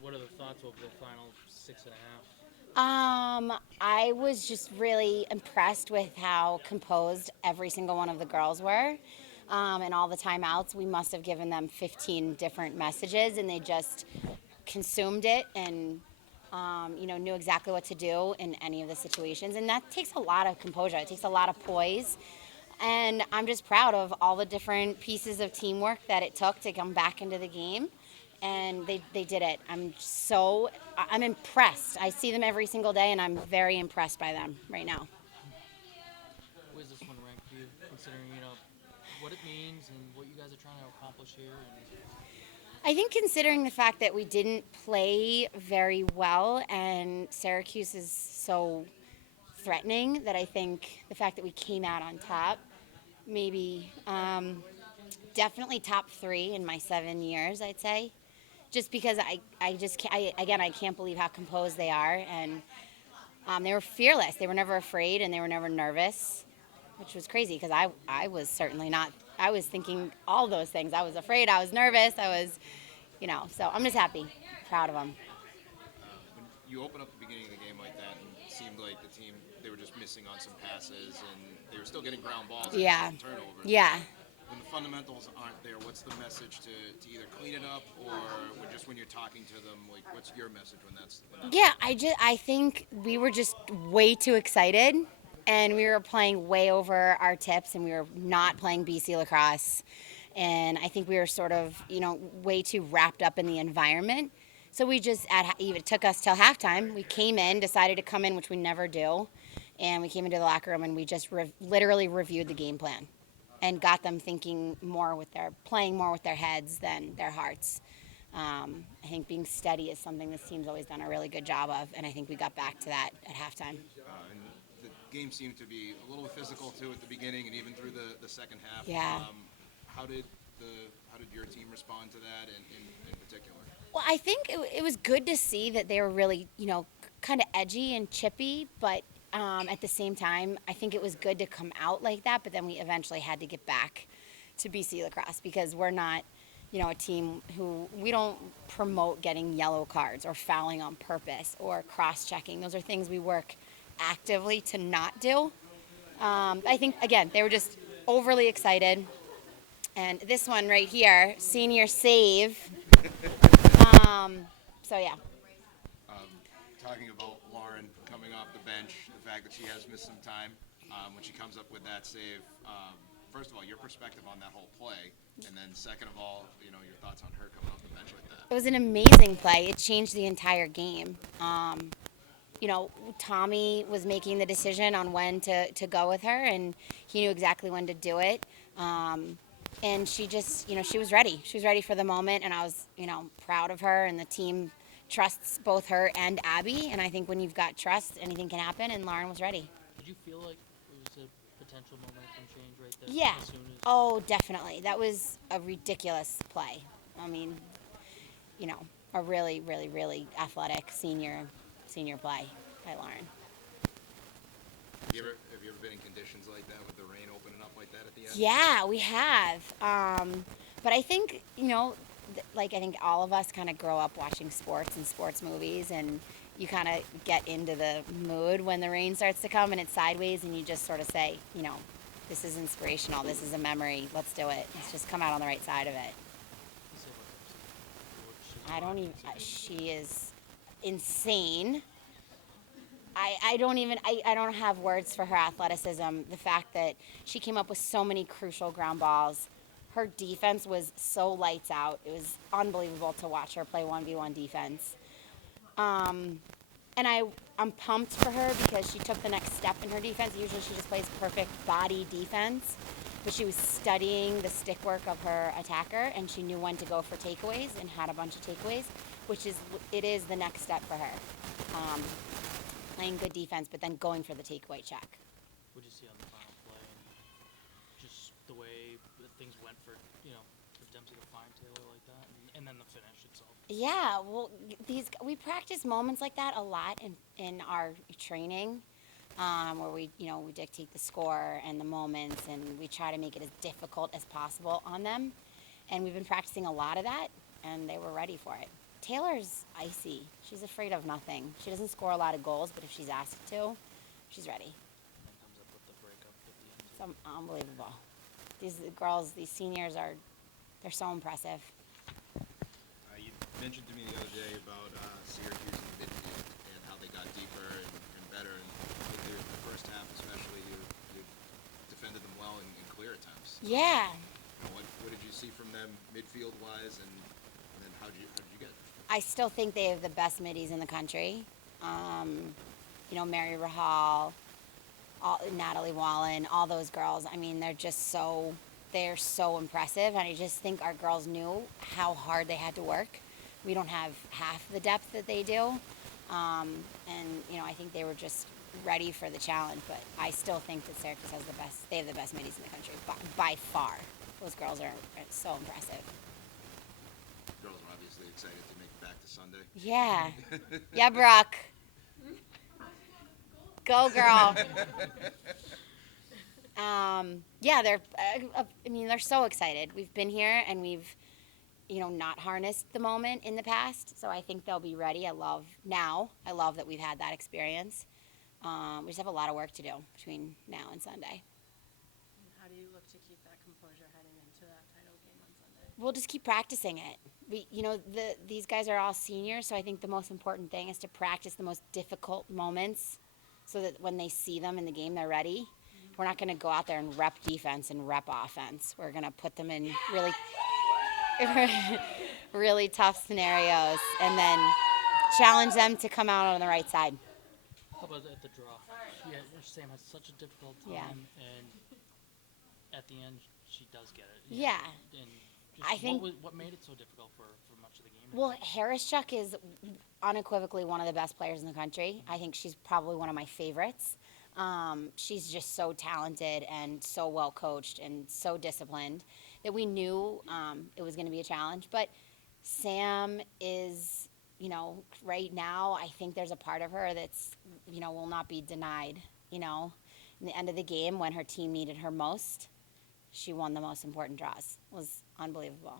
What are the thoughts over the final 6.5? I was just really impressed with how composed every single one of the girls were. And all the timeouts, we must have given them 15 different messages, and they just consumed it and knew exactly what to do in any of the situations. And that takes a lot of composure. It takes a lot of poise. And I'm just proud of all the different pieces of teamwork that it took to come back into the game. And they did it. I'm impressed. I see them every single day, and I'm very impressed by them right now. Where's this one ranked for you, considering what it means and what you guys are trying to accomplish here? And I think considering the fact that we didn't play very well and Syracuse is so threatening, that I think the fact that we came out on top, maybe definitely top 3 in my 7 years, I'd say. Just because I can't believe how composed they are, and they were fearless. They were never afraid, and they were never nervous, which was crazy because I was certainly not. I was thinking all those things. I was afraid. I was nervous. So I'm just happy, proud of them. When you open up the beginning of the game like that, and it seemed like the team, they were just missing on some passes, and they were still getting ground balls and Yeah, turnovers. yeah. When the fundamentals aren't there, what's the message to either clean it up, or when you're talking to them, like what's your message when that's Yeah, I think we were just way too excited, and we were playing way over our tips, and we were not playing BC lacrosse, and I think we were sort of way too wrapped up in the environment. So we just it took us till halftime. We came in, decided to come in, which we never do, and we came into the locker room and we just literally reviewed the game plan, and got them thinking playing more with their heads than their hearts. I think being steady is something this team's always done a really good job of, and I think we got back to that at halftime. and the game seemed to be a little physical too at the beginning and even through the second half. Yeah. How did your team respond to that in particular? Well, I think it was good to see that they were really, kind of edgy and chippy, but at the same time, I think it was good to come out like that, but then we eventually had to get back to BC lacrosse because we're not, a team who we don't promote getting yellow cards or fouling on purpose or cross-checking. Those are things we work actively to not do. I think, again, they were just overly excited. And this one right here, senior save. So, yeah. Talking about Lauren coming off the bench, the fact that she has missed some time when she comes up with that save. First of all, your perspective on that whole play, and then second of all, your thoughts on her coming off the bench like that. It was an amazing play. It changed the entire game. Tommy was making the decision on when to go with her, and he knew exactly when to do it. And she just, she was ready. She was ready for the moment, and I was, proud of her. And the team trusts both her and Abby, and I think when you've got trust, anything can happen. And Lauren was ready. did you feel like it was a potential momentum change right there? Yeah. As soon as Oh, definitely. That was a ridiculous play. I mean, a really, really, really athletic senior play by Lauren. Have you ever been in conditions like that with the rain opening up like that at the end? Yeah, we have. But I think, I think all of us kind of grow up watching sports and sports movies, and you kind of get into the mood when the rain starts to come and it's sideways, and you just sort of say, this is inspirational. This is a memory. Let's do it. Let's just come out on the right side of it. I don't even. She is insane. I don't have words for her athleticism. The fact that she came up with so many crucial ground balls. Her defense was so lights out. It was unbelievable to watch her play 1v1 defense. And I'm pumped for her because she took the next step in her defense. Usually she just plays perfect body defense, but she was studying the stick work of her attacker, and she knew when to go for takeaways and had a bunch of takeaways, it is the next step for her. Playing good defense, but then going for the takeaway check. what did you see on the final play and just the way that things went for Dempsey to find Taylor like that, and then the finish itself? Yeah, well, we practice moments like that a lot in our training, where we dictate the score and the moments, and we try to make it as difficult as possible on them. And we've been practicing a lot of that, and they were ready for it. Taylor's icy. She's afraid of nothing. She doesn't score a lot of goals, but if she's asked to, she's ready. And comes up with the breakup at the end. It's unbelievable. These girls, these seniors they're so impressive. You mentioned to me the other day about Syracuse in the midfield and how they got deeper and better. And I think the first half, especially, you defended them well in clear attempts. Yeah. What did you see from them midfield wise, and then how did you get? I still think they have the best middies in the country. Mary Rahal, Natalie Wallen, all those girls. I mean, they're so impressive, and I just think our girls knew how hard they had to work. We don't have half the depth that they do, I think they were just ready for the challenge. But I still think that Syracuse has the best. They have the best middies in the country by far. Those girls are so impressive. Girls are obviously excited to make it back to Sunday. Yeah. Yeah, Brooke. Go, girl. They're so excited. We've been here and we've, not harnessed the moment in the past. So I think they'll be ready. I love that we've had that experience. We just have a lot of work to do between now and Sunday. How do you look to keep that composure heading into that title game on Sunday? We'll just keep practicing it. These guys are all seniors, so I think the most important thing is to practice the most difficult moments so that when they see them in the game, they're ready. Mm-hmm. We're not going to go out there and rep defense and rep offense. We're going to put them in really, really tough scenarios and then challenge them to come out on the right side. How about at the draw? Yeah, Sam had such a difficult time, Yeah. and at the end, she does get it. Yeah. And I think what made it so difficult for much of the game? Well, Harris-Chuck is unequivocally one of the best players in the country. I think she's probably one of my favorites. She's just so talented and so well coached and so disciplined that we knew it was going to be a challenge. But Sam is, right now, I think there's a part of her that's, will not be denied. In the end of the game, when her team needed her most, she won the most important draws. It was unbelievable.